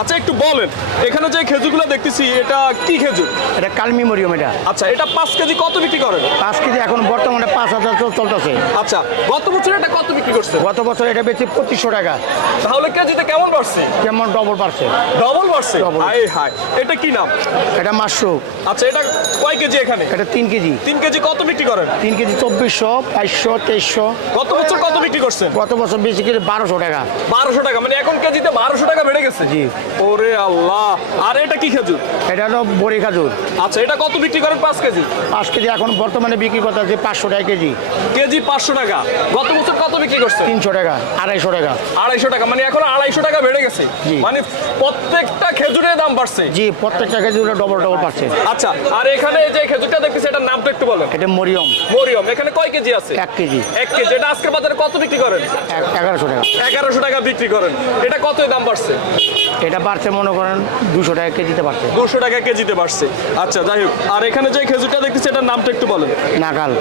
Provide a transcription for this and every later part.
আচ্ছা একটু বলেন এখানে যে খেজুরগুলো দেখতেছি এটা কি খেজুর? এটা কালমি মরিয়ম এটা। আচ্ছা এটা পাঁচ কেজি কত বিক্রি করেন? পাঁচ কেজি এখন বর্তমানে পাঁচ হাজার চল- চলতেছে। আচ্ছা গত বছর এটা কত বিক্রি করছে গত বছর এটা বেশি পঁচিশশো টাকা। তাহলে কেজিতে কেমন বাড়ছে? কেমন ডবল বাড়ছে। ডবল বাড়ছে। হাই হাই এটা কি নাম? এটা মাশরুম। আচ্ছা এটা কয় কেজি এখানে? এটা তিন কেজি। তিন কেজি কত বিক্রি করেন? তিন কেজি চব্বিশশো বাইশশো তেইশশো। গত বছর কত বিক্রি করছেন? গত বছর বেশি কেজি বারোশো টাকা। বারোশো টাকা মানে এখন কেজিতে বারোশো টাকা বেড়ে গেছে? জি। ওরে আল্লাহ। আর এটা কি খেজুর? এটা হলো বড়ি খাজুর। আচ্ছা এটা কত বিক্রি করেন পাঁচ কেজি? পাঁচ কেজি এখন বর্তমানে বিক্রি করতে আছে পাঁচশো টাকা কেজি। কেজি পাঁচশো টাকা। গত বছর কত বিক্রি করছে? তিনশো টাকা আড়াইশো টাকা। আড়াইশো টাকা মানে এখন আড়াইশো টাকা বেড়ে গেছে। মানে প্রত্যেকটা খেজুরের দাম বাড়ছে। জি প্রত্যেকটা কেজি ডবল ডবল পাচ্ছে আচ্ছা আর এখানে যে খেজুরটা দেখতেছি এটার নামটা একটু বলেন। এটা মরিয়ম। মরিয়ম এখানে কয় কেজি আছে? এক কেজি। এক কেজি এটা আজকের বাজারে কত বিক্রি করেন? এগারোশো টাকা। এগারোশো টাকা বিক্রি করেন। এটা কত দাম বাড়ছে? এটা বাড়ছে মনে করেন দুশো টাকা কেজিতে বাড়ছে। দুশো টাকা কেজিতে বাড়ছে। আচ্ছা যাই হোক আর এখানে যে খেজুরটা দেখতেছি এটার নামটা একটু বলেন। নাগাল।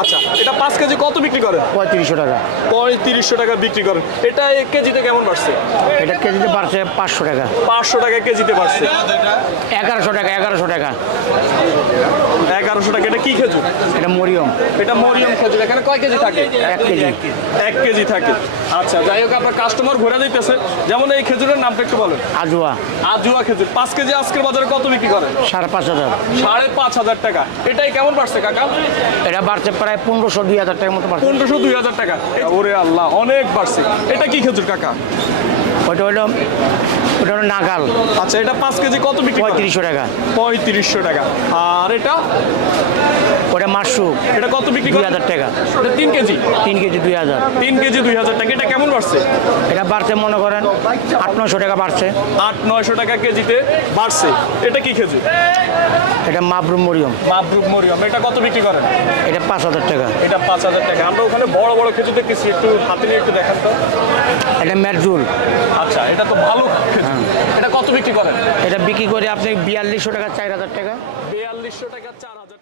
আচ্ছা এটা পাঁচ কেজি কত বিক্রি করেন? পঁয়ত্রিশশো টাকা। পঁয়ত্রিশশো টাকা বিক্রি করেন। এটা কেজিতে কেমন বাড়ছে? এটা কেজিতে বাড়ছে পাঁচশো টাকা। পাঁচশো টাকা কেজিতে বাড়ছে। এগারোশো টাকা এগারোশো টাকা। এগারোশো টাকা এটা কি খেজুর? এটা মরিয়ম। এটা মরিয়ম খেজুর এখানে কয় কেজি থাকে? এক কেজি। এক কেজি। থাকে। আচ্ছা যাই হোক আপনার কাস্টমার ঘুরে দিতেছে। যেমন এই খেজুরের নামটা একটু বলেন। আজুয়া। আজুয়া খেজুর পাঁচ কেজি আজকের বাজারে কত বিক্রি করেন? সাড়ে পাঁচ হাজার। সাড়ে পাঁচ হাজার টাকা। এটাই কেমন বাড়ছে কাকা? এটা বাড়ছে প্রায় পনেরোশো দুই হাজার টাকার মতো পনেরোশো দুই হাজার টাকা। ওরে আল্লাহ অনেক বাড়ছে। এটা কি খেজুর কাকা? ওইটা হলো ওটা হলো নাগাল। আচ্ছা এটা পাঁচ কেজি কত বিক্রি পঁয়ত্রিশশো টাকা। পঁয়ত্রিশশো টাকা। আর এটা? ওটা মাশরুম। এটা কত বিক্রি দুই হাজার টাকা। এটা তিন কেজি? তিন কেজি দুই হাজার। তিন কেজি দুই হাজার টাকা। এটা কেমন বাড়ছে? এটা বাড়ছে মনে করেন আট নশো টাকা বাড়ছে। আট নয়শো টাকা কেজিতে বাড়ছে। এটা কি খেজুর এটা মাবরুম মরিয়ম। মাবরুক মরিয়ম। এটা কত বিক্রি করেন? এটা পাঁচ হাজার টাকা। এটা পাঁচ হাজার টাকা। আমরা ওখানে বড় বড় খেজুর দেখতেছি। একটু হাতে নিয়ে একটু দেখান তো। এটা মেরজুল। আচ্ছা এটা তো ভালো খেজুর। এটা কত বিক্রি করেন? এটা বিক্রি করে আপনি বিয়াল্লিশশো টাকা চার হাজার টাকা। বিয়াল্লিশশো টাকা চার হাজার